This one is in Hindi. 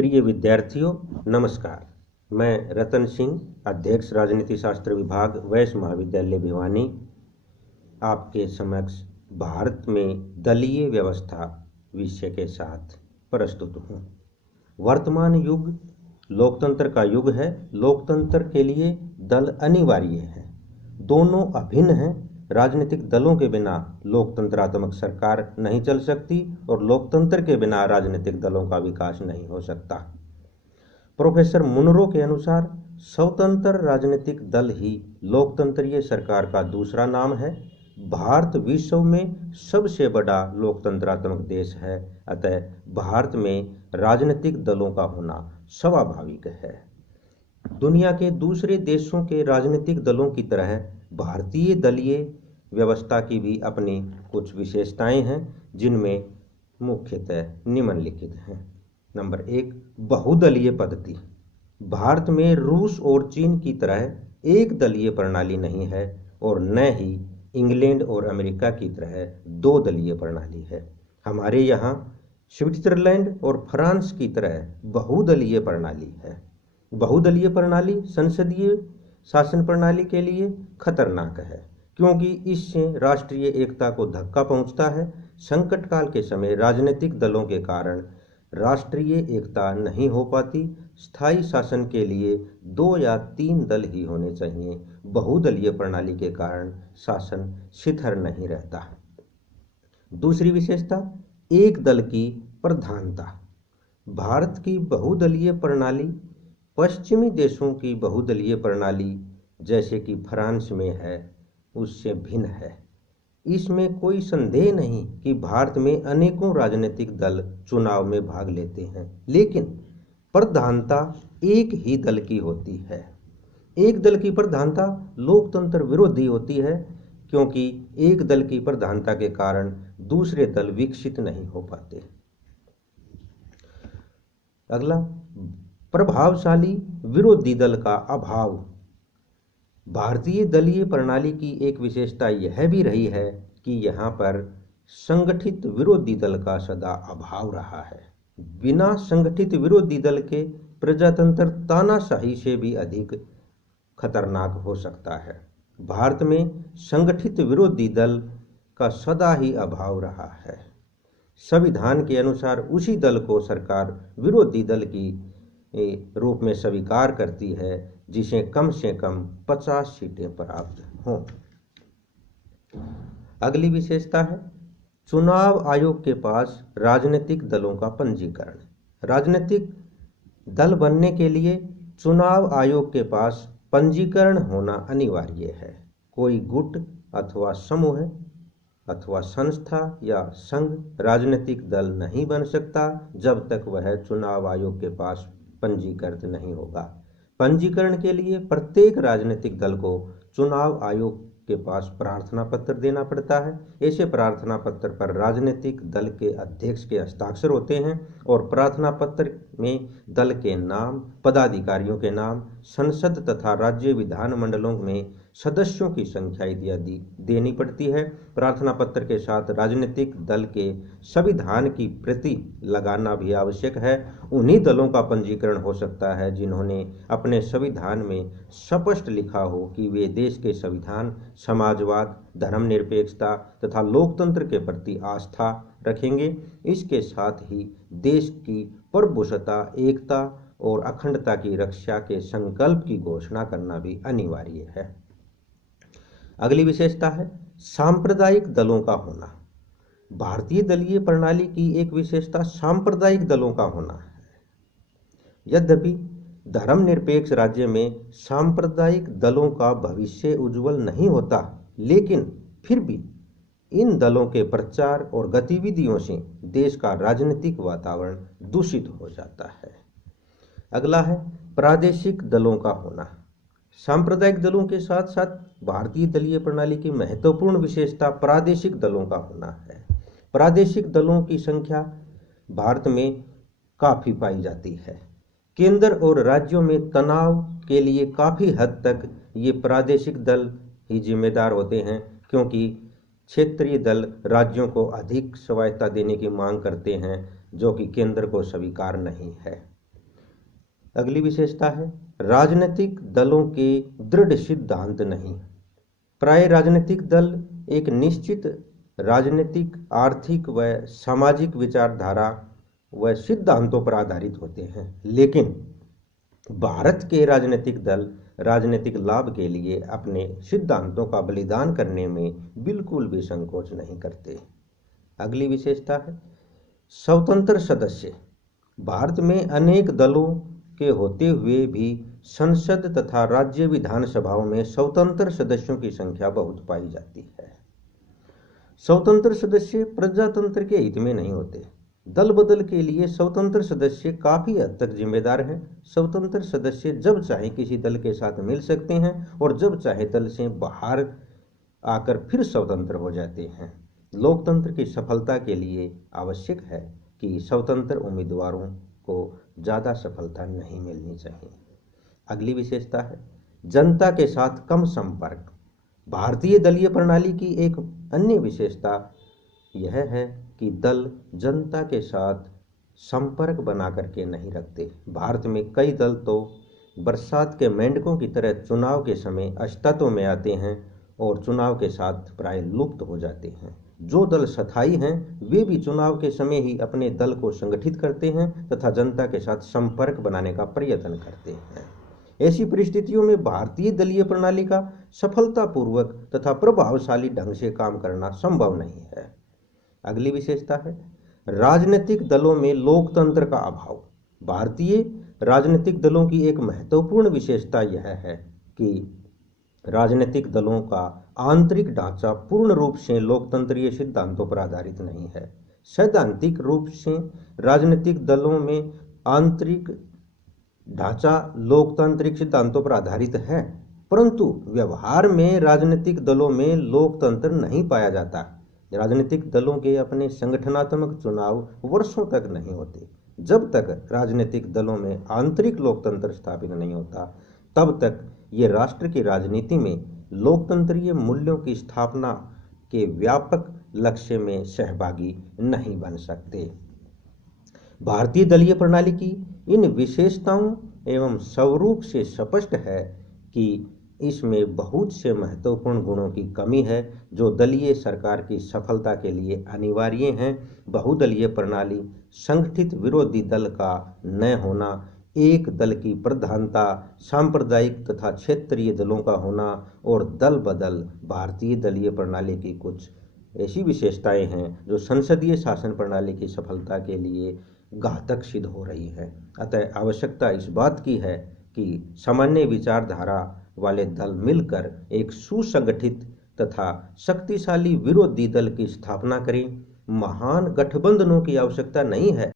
प्रिय विद्यार्थियों, नमस्कार। मैं रतन सिंह, अध्यक्ष राजनीति शास्त्र विभाग वैश्य महाविद्यालय भिवानी, आपके समक्ष भारत में दलीय व्यवस्था विषय के साथ प्रस्तुत हूँ। वर्तमान युग लोकतंत्र का युग है। लोकतंत्र के लिए दल अनिवार्य है। दोनों अभिन्न हैं। राजनीतिक दलों के बिना लोकतंत्रात्मक सरकार नहीं चल सकती और लोकतंत्र के बिना राजनीतिक दलों का विकास नहीं हो सकता। प्रोफेसर मुनरो के अनुसार स्वतंत्र राजनीतिक दल ही लोकतंत्रीय सरकार का दूसरा नाम है। भारत विश्व में सबसे बड़ा लोकतंत्रात्मक देश है, अतः भारत में राजनीतिक दलों का होना स्वाभाविक है। दुनिया के दूसरे देशों के राजनीतिक दलों की तरह भारतीय दलीय व्यवस्था की भी अपनी कुछ विशेषताएं हैं, जिनमें मुख्यतः निम्नलिखित हैं। नंबर 1, बहुदलीय पद्धति। भारत में रूस और चीन की तरह एक दलीय प्रणाली नहीं है और न ही इंग्लैंड और अमेरिका की तरह दो दलीय प्रणाली है। हमारे यहाँ स्विट्जरलैंड और फ्रांस की तरह बहुदलीय प्रणाली है। बहुदलीय प्रणाली संसदीय शासन प्रणाली के लिए खतरनाक है, क्योंकि इससे राष्ट्रीय एकता को धक्का पहुंचता है। संकट काल के समय राजनीतिक दलों के कारण राष्ट्रीय एकता नहीं हो पाती। स्थायी शासन के लिए 2 या 3 दल ही होने चाहिए। बहुदलीय प्रणाली के कारण शासन शिथिल नहीं रहता। दूसरी विशेषता, एक दल की प्रधानता। भारत की बहुदलीय प्रणाली पश्चिमी देशों की बहुदलीय प्रणाली, जैसे कि फ्रांस में है, उससे भिन्न है। इसमें कोई संदेह नहीं कि भारत में अनेकों राजनीतिक दल चुनाव में भाग लेते हैं, लेकिन प्रधानता एक ही दल की होती है। एक दल की प्रधानता लोकतंत्र विरोधी होती है, क्योंकि एक दल की प्रधानता के कारण दूसरे दल विकसित नहीं हो पाते। अगला, प्रभावशाली विरोधी दल का अभाव। भारतीय दलीय प्रणाली की एक विशेषता यह भी रही है कि यहाँ पर संगठित विरोधी दल का सदा अभाव रहा है। बिना संगठित विरोधी दल के प्रजातंत्र तानाशाही से भी अधिक खतरनाक हो सकता है। भारत में संगठित विरोधी दल का सदा ही अभाव रहा है। संविधान के अनुसार उसी दल को सरकार विरोधी दल की रूप में स्वीकार करती है जिसे कम से कम 50 सीटें प्राप्त हों। अगली विशेषता है चुनाव आयोग के पास राजनीतिक दलों का पंजीकरण। राजनीतिक दल बनने के लिए चुनाव आयोग के पास पंजीकरण होना अनिवार्य है। कोई गुट अथवा समूह अथवा संस्था या संघ राजनीतिक दल नहीं बन सकता जब तक वह चुनाव आयोग के पास पंजीकृत नहीं होगा। पंजीकरण के लिए प्रत्येक राजनीतिक दल को चुनाव आयोग के पास प्रार्थना पत्र देना पड़ता है। ऐसे प्रार्थना पत्र पर राजनीतिक दल के अध्यक्ष के हस्ताक्षर होते हैं और प्रार्थना पत्र में दल के नाम, पदाधिकारियों के नाम, संसद तथा राज्य विधानमंडलों में सदस्यों की संख्या इत्यादि देनी पड़ती है। प्रार्थना पत्र के साथ राजनीतिक दल के संविधान की प्रति लगाना भी आवश्यक है। उन्हीं दलों का पंजीकरण हो सकता है जिन्होंने अपने संविधान में स्पष्ट लिखा हो कि वे देश के संविधान, समाजवाद, धर्मनिरपेक्षता तथा लोकतंत्र के प्रति आस्था रखेंगे। इसके साथ ही देश की प्रभुसत्ता, एकता और अखंडता की रक्षा के संकल्प की घोषणा करना भी अनिवार्य है। अगली विशेषता है सांप्रदायिक दलों का होना। भारतीय दलीय प्रणाली की एक विशेषता सांप्रदायिक दलों का होना है। यद्यपि धर्मनिरपेक्ष राज्य में सांप्रदायिक दलों का भविष्य उज्जवल नहीं होता, लेकिन फिर भी इन दलों के प्रचार और गतिविधियों से देश का राजनीतिक वातावरण दूषित हो जाता है। अगला है प्रादेशिक दलों का होना। सांप्रदायिक दलों के साथ साथ भारतीय दलीय प्रणाली की महत्वपूर्ण विशेषता प्रादेशिक दलों का होना है। प्रादेशिक दलों की संख्या भारत में काफ़ी पाई जाती है। केंद्र और राज्यों में तनाव के लिए काफ़ी हद तक ये प्रादेशिक दल ही जिम्मेदार होते हैं, क्योंकि क्षेत्रीय दल राज्यों को अधिक स्वायत्तता देने की मांग करते हैं, जो कि केंद्र को स्वीकार नहीं है। अगली विशेषता है राजनीतिक दलों के दृढ़ सिद्धांत नहीं। प्राय राजनीतिक दल एक निश्चित राजनीतिक, आर्थिक व सामाजिक विचारधारा व सिद्धांतों पर आधारित होते हैं, लेकिन भारत के राजनीतिक दल राजनीतिक लाभ के लिए अपने सिद्धांतों का बलिदान करने में बिल्कुल भी संकोच नहीं करते। अगली विशेषता है स्वतंत्र सदस्य। भारत में अनेक दलों के होते हुए भी संसद तथा राज्य विधानसभाओं में स्वतंत्र सदस्यों की संख्या बहुत पाई जाती है। स्वतंत्र सदस्य प्रजातंत्र के हित में नहीं होते। दल बदल के लिए स्वतंत्र सदस्य काफी हद तक जिम्मेदार हैं। स्वतंत्र सदस्य जब चाहे किसी दल के साथ मिल सकते हैं और जब चाहे दल से बाहर आकर फिर स्वतंत्र हो जाते हैं। लोकतंत्र की सफलता के लिए आवश्यक है कि स्वतंत्र उम्मीदवारों को ज़्यादा सफलता नहीं मिलनी चाहिए। अगली विशेषता है जनता के साथ कम संपर्क। भारतीय दलीय प्रणाली की एक अन्य विशेषता यह है कि दल जनता के साथ संपर्क बना करके नहीं रखते। भारत में कई दल तो बरसात के मेंढकों की तरह चुनाव के समय अस्तित्व में आते हैं और चुनाव के साथ प्राय लुप्त हो जाते हैं। जो दल स्थायी हैं वे भी चुनाव के समय ही अपने दल को संगठित करते हैं तथा जनता के साथ संपर्क बनाने का प्रयत्न करते हैं। ऐसी परिस्थितियों में भारतीय दलीय प्रणाली का सफलतापूर्वक तथा प्रभावशाली ढंग से काम करना संभव नहीं है। अगली विशेषता है राजनीतिक दलों में लोकतंत्र का अभाव। भारतीय राजनीतिक दलों की एक महत्वपूर्ण विशेषता यह है कि राजनीतिक दलों का आंतरिक ढांचा पूर्ण रूप से लोकतंत्रीय सिद्धांतों पर आधारित नहीं है। सैद्धांतिक रूप से राजनीतिक दलों में आंतरिक ढांचा लोकतांत्रिक सिद्धांतों पर आधारित है, परंतु व्यवहार में राजनीतिक दलों में लोकतंत्र नहीं पाया जाता। राजनीतिक दलों के अपने संगठनात्मक चुनाव वर्षों तक नहीं होते। जब तक राजनीतिक दलों में आंतरिक लोकतंत्र स्थापित नहीं होता तब तक ये राष्ट्र की राजनीति में लोकतंत्रीय मूल्यों की स्थापना के व्यापक लक्ष्य में सहभागी नहीं बन सकते। भारतीय दलीय प्रणाली की इन विशेषताओं एवं स्वरूप से स्पष्ट है कि इसमें बहुत से महत्वपूर्ण गुणों की कमी है जो दलीय सरकार की सफलता के लिए अनिवार्य हैं। बहुदलीय प्रणाली, संगठित विरोधी दल का न होना, एक दल की प्रधानता, सांप्रदायिक तथा क्षेत्रीय दलों का होना और दल बदल भारतीय दलीय प्रणाली की कुछ ऐसी विशेषताएं हैं जो संसदीय शासन प्रणाली की सफलता के लिए घातक सिद्ध हो रही है। अतः आवश्यकता इस बात की है कि सामान्य विचारधारा वाले दल मिलकर एक सुसंगठित तथा शक्तिशाली विरोधी दल की स्थापना करें। महान गठबंधनों की आवश्यकता नहीं है,